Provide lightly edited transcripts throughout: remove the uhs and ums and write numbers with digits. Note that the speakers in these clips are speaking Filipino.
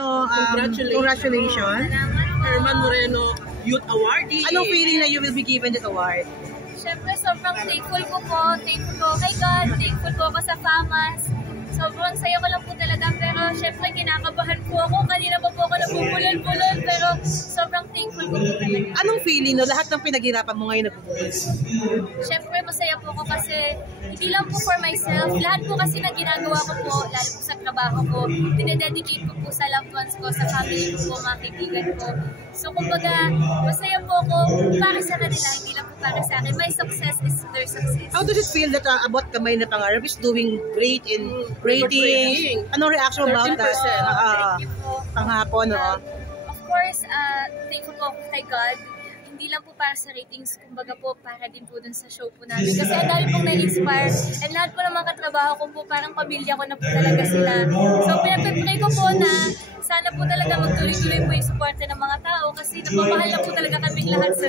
Moreno, congratulations. Herman Moreno Youth Awardee. Anong feeling na you will be given that award? Siyempre, sobrang thankful ko po. Thankful ko kay God. Thankful ko ako sa FAMAS. Sobrang saya ko lang po talaga. Pero syempre, kinakabahan po ako. Kanina pa po ako nabubulol-bulol. Pero sobrang thankful ko po talaga. Anong feeling no? Lahat ng pinaghirapan mo ngayon nabubulol? Siyempre, masaya po ako kasi hindi lang po for myself. Lahat po kasi na ginagawa ko po, lalo po sa trabaho ko, dinededicate ko po sa loved ones ko, sa family ko po, mga kaibigan ko. So, kumbaga, masaya po ako para sa kanila, hindi lang po para sa akin. My success is their success. How does it feel that Abot Kamay na Pangarap is doing great in rating? Anong reaction about that? Thank you po. Panghapon, no? Of course, thankful po ako kay God. Hindi lang po para sa ratings, kumbaga po para din po dun sa show po namin. Kasi ang dami pong na-inspire. And lahat po ng mga katrabaho ko po, parang pamilya ko na po talaga sila. So pinag-pray ko po na sana po talaga magtuloy-tuloy po yung suporte ng mga tao kasi napamahal na po talaga kaming lahat sa...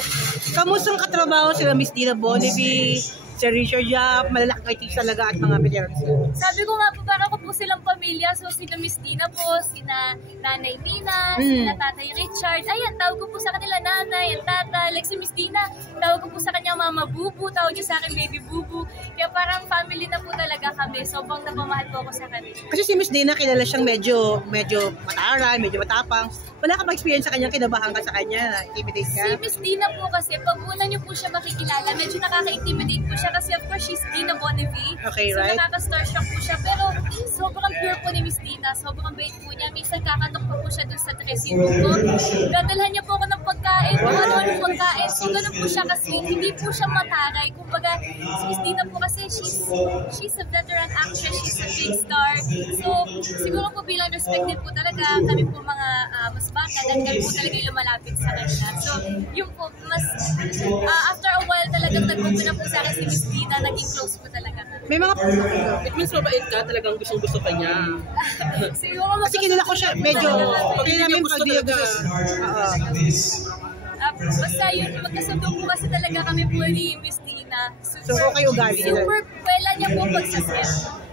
Kamusang katrabaho sila Miss Dina Bonnevie, si Richard Yap, malalaking artist talaga at mga veterans? Sabi ko nga po, para ko po silang pamilya. So, sina Miss Dina po, sina Nanay Nina, sina Tatay Richard. Ayan, tawag ko po sa kanila Nanay at Tata. Like si Miss Dina, tawag ko po sa kanya Mama Bubu, tawag niya sa akin Baby Bubu. Kaya parang family na po talaga kami. Sobrang napamahal po ako sa kanila. Kasi si Miss Dina, kilala siyang medyo mataran, medyo matapang. Wala ka pa-experience sa kanya, kinabahan ka sa kanya, intimidate ka? Si Miss Dina po kasi, pag una niyo po siya makikilala, medyo nakaka-intimidate po siya kasi of course she's Dina Bonnevie. Okay, so right? nakaka-starstruck po siya. Pero sobrang pure po ni Miss Dina, sobrang bait po niya. Minsan kakatok po siya dun sa dressing room ko. Dadalhan niya po ako ng pagkain, ano pagkain. So ganun po siya kasi hindi po siya mataray. Kumbaga, si Miss Dina po kasi she's a veteran actress, she's a big star. So siguro po bilang respected po talaga, kami po mga mas bata, dahil kami po talaga yung lumalapit sa kanya. So yung po, mas after a while talagang nag-open up po sa akin si Miss Dina, naging close po talaga. May mga... It means mabait ka, talagang gusto ka niya. Siguro Kasi kilala ko siya, medyo... Pag hindi niya gusto talaga. Basta yun, magkasundo po kasi talaga kami po ni Miss Dina. So okay ugali nila? Super pwela niya po pagsaset.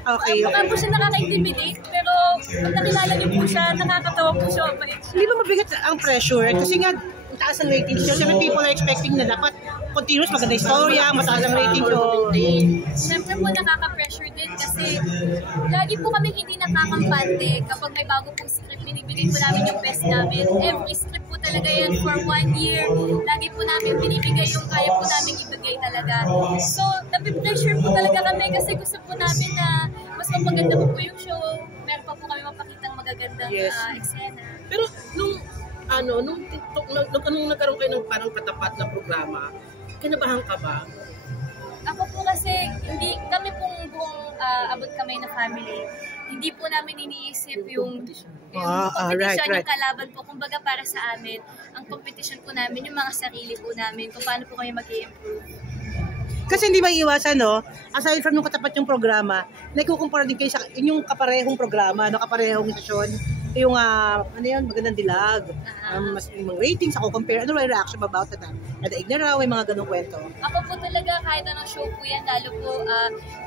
Okay. Baka po siya nakaka-intimidate, pero pag nakilala niyo po siya, nakakatawa po siya. Hindi ba mabigat ang pressure? Kasi nga, ang taas ang ratings siya. Siyempre people are expecting na dapat continuous, maganda istorya, mataas ang rating. So, siyempre po nakaka-pressure din kasi lagi po kami hindi nakakampante kapag may bago pong script, binibigay po namin yung best namin. Every script po talaga yan for 1 year. Lagi po namin binibigay yung kaya po namin ibigay talaga. So, napipressure po talaga kami kasi gusto po namin na mas mapaganda po yung show. Meron pa po kami mapakitang magagandang eksena. Pero nung nagkaroon kayo ng parang katapat na programa, kinabahan ka ba? Ako po kasi, hindi kami pong buong Abot Kamay na family, hindi po namin iniisip yung competition, yung kalaban po. Kumbaga para sa amin, ang competition po namin, yung mga sarili po namin, kung paano po kami mag-i-improve. kasi hindi maiiwasan, no? Aside from yung katapat yung programa, naikukumpara din kayo sa yung kaparehong programa, no? Kaparehong session. Yung, ano yun, magandang dilag. Mas yung ratings, ako compare. Ano yung reaction about that? Nadaig na raw, may mga ganong kwento. Ako po talaga, kahit anong show po yan, lalo po,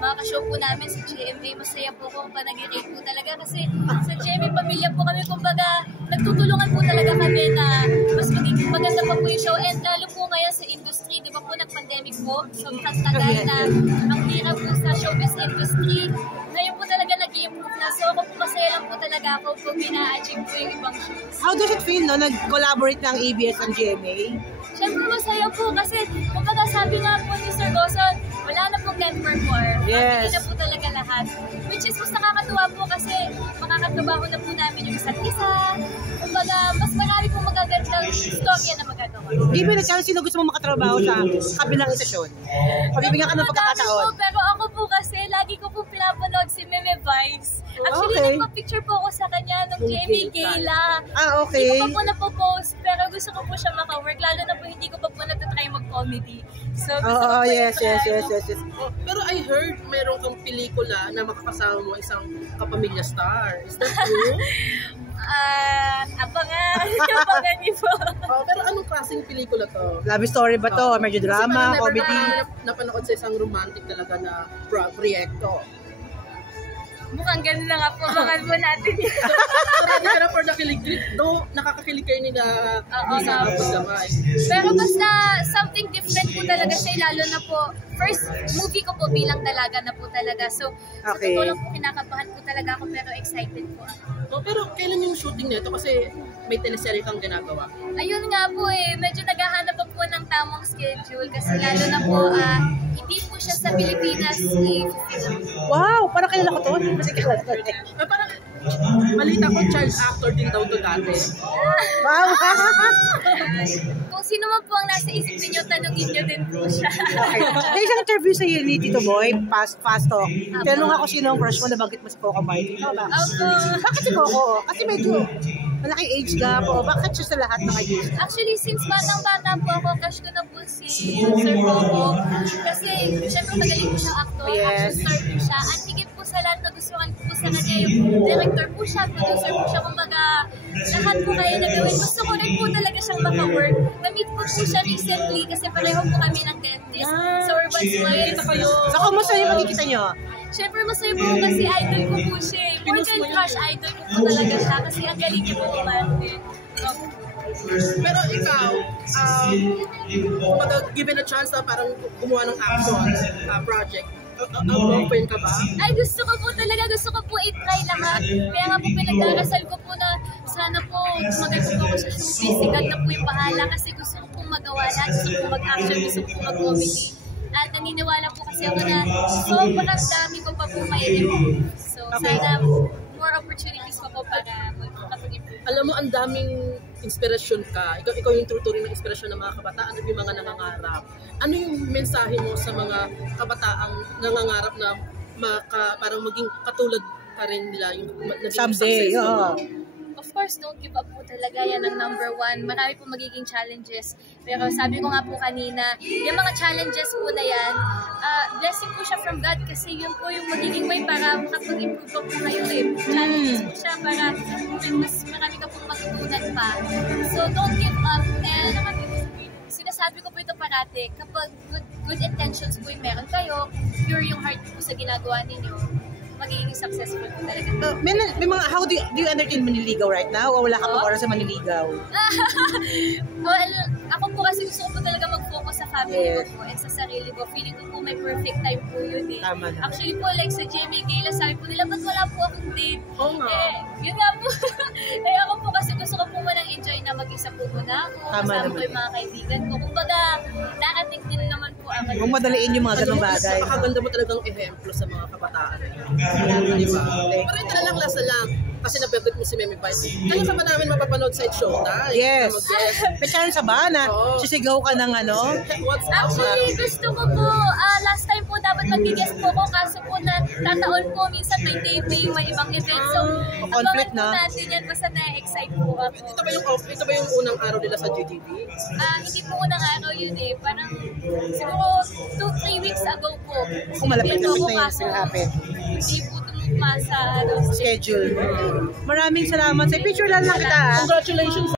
mga ka-show po namin sa GMA, masaya po kung pa nag-rate po talaga. Kasi sa GMA, pamilya po kami, kumbaga, nagtutulungan po talaga kami na mas magiging maganda pa po yung show. And lalo po ngayon sa industry, di ba po, nag-pandemic po, so tagal na ang hirap po sa showbiz industry. Ngayon po talaga nag-i-improve na. So ako po masaya lang po talaga ako kung pina-achieve po yung ibang shows. How does it feel, no? Nag-collaborate ng ABS and GMA? Siyempre masaya po kasi kumbaga sabi nga po ni Sir Gozon, wala na pong network war. Yes. Hindi na po talaga lahat. Which is mas nakakatuwa po kasi makakatrabaho na po namin yung isa't isa. Kumbaga mas marami pong magagandang storya na magagawa. Given a chance, sino gusto mo makatrabaho sa kabilang istasyon? Pabibigyan ka ng pagkakataon. Pero ako po kasi, lagi ko po pinapanood si Meme Vibes. Actually, nagpa-picture po ako sa kanya nung Jamie Gala. Okay. Hindi ko pa po napopost, pero gusto ko po siya maka-work. Lalo na po hindi ko pa po natatry mag-comedy. So, gusto ko po yes. Pero I heard meron kang pelikula na makakasama mo isang kapamilya star. Is that true? Abangan niyo po. Pero anong klaseng pelikula to? Love story ba to? Medyo drama, comedy? Napanood sa isang romantic talaga na proyekto. Mukhang ganun na nga po, abangan po natin yun. So, ready ka na for the kilig-kilig. Though, nakakakilig kayo ni na sa pagdamay. Pero basta something different po talaga siya, lalo na po, first movie ko po bilang dalaga na po talaga. So, sa Okay. totoo lang po, kinakabahan po talaga ako, pero excited po ako. No, pero kailan yung shooting nito? Kasi may teleserye kang ginagawa. Ayun nga po medyo naghahanap pa po ng tamang schedule kasi lalo na po, hindi po siya sa Pilipinas i-film. Wow, parang kilala ko to. Hindi kasi kilala ko. Parang, malita ko, child actor din daw to dati. Wow! Kung sino man po ang nasa isip ninyo, tanungin nyo din po siya. Okay. May isang interview sa ni Tito Boy, fast talk. Tinanong ako sino ang crush mo, nabanggit mo si Coco Martin. Ikaw ba? Opo. Bakit si Coco? Kasi medyo malaki age gap. O bakit siya sa lahat ng age gap? Actually, since batang-bata po ako, crush ko na po si Sir Coco. Kasi, syempre magaling po siyang actor, Yes. action star po siya. At higit po sa lahat, nagustuhan ko po sa kanya yung director po siya, producer po siya. Kumbaga, lahat po kaya na gawin. Gusto ko rin po talaga siyang maka-work. Na-meet ko po siya recently kasi pareho po kami ng dentist sa Urban Smiles. Kita kayo. So, kumusta yung makikita nyo? Syempre, masaya po kasi idol ko po siya. More than crush, idol ko po talaga siya kasi ang galing niya po umarte. Pero ikaw, kumbaga, given a chance na parang gumawa ng action project, open ka ba? Ay, gusto ko po talaga, gusto ko po i-try lahat. Kaya nga po pinagdarasal ko po na sana po tumagal po ako sa showbiz, sigat na po yung bahala kasi gusto ko pong magawa lahat, gusto ko pong mag-action, gusto ko pong mag-comedy. At naniniwala po kasi ako na sobrang dami ko pa po mai-improve. So, sana more opportunities pa po para mag-improve. Alam mo, ang daming inspirasyon ka. Ikaw yung tuturing ng inspirasyon ng mga kabataan at yung mga nangangarap. Ano yung mensahe mo sa mga kabataang nangangarap na parang maging katulad ka rin nila yung naging Someday, successful? oo. Of course, don't give up po talaga. Yan ang number one. Marami po magiging challenges. Pero sabi ko nga po kanina, yung mga challenges po na yan, blessing po siya from God kasi yun po yung magiging way para makapag-improve po kayo Challenges po siya para mas marami ka pong matutunan pa. So, don't give up. And sinasabi ko po ito parati, kapag good intentions po yung meron kayo, pure yung heart po sa ginagawa ninyo, magiging successful po talaga. May mga, how do you entertain maniligaw right now? O wala ka pang oras sa maniligaw? Well, ako po kasi gusto ko po talaga mag-focus sa family ko po and sa sarili ko. Feeling ko po may perfect time po yun Tama na. Actually po, like sa GMA Gala, sabi po nila, ba't wala po akong date? Oo nga. Yun nga po. Ako po kasi gusto ko po manang enjoy na mag-isa po muna ako. Tama Kasama naman. ko yung mga kaibigan ko. Kumbaga, nakating din naman po ako. Huwag madaliin yung mga ganong bagay. Napakaganda mo talagang ehemplo sa mga kabataan. Diba? Pero ito na lang, last na lang. Kasi nabanggit mo si Meme Vice. Kaya ka ba namin mapapanood sa Showtime? Yes. Mag-guest. May chance ba na sisigaw ka ng ano? What's up? Actually, gusto ko po, last time po dapat mag-guest po ko, kaso po na tataon po, minsan may taping, may ibang event. So, conflict abangan po na. natin yan, basta na-excite po ako. Ito ba yung unang araw nila sa GTV? Hindi po unang araw yun parang siguro 2-3 weeks ago po. Kung malapit-lapit na yun, kaso, still happen. hindi po tumugma sa Schedule. Maraming salamat. Sa picture lang kita. Congratulations!